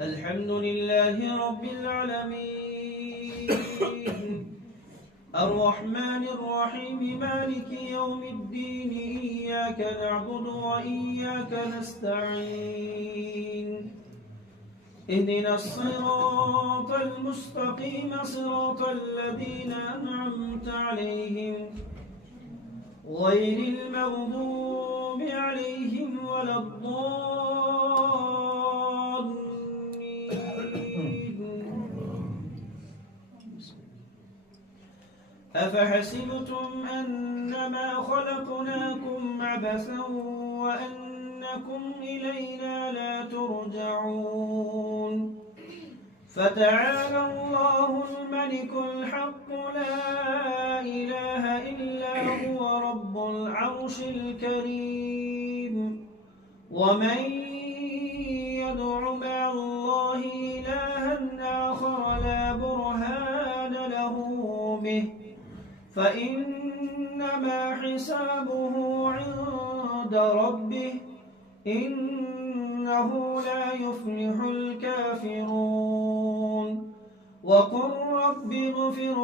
الحمد لله رب العالمين الرحمن الرحيم مالك يوم الدين إياك نعبد وإياك نستعين اهدنا الصراط المستقيم صراط الذين أنعمت عليهم غير المغضوب عليهم ولا الضالين. أفحسبتم أنما خلقناكم عبثا وأنكم إلينا لا ترجعون فتعالى الله الملك الحق لا إله إلا هو رب العرش الكريم ومن يدع مع الله إلها آخر لا برهان له به فإنما حسابه عند ربه إنه لا يفلح الكافرون وقل رب اغفر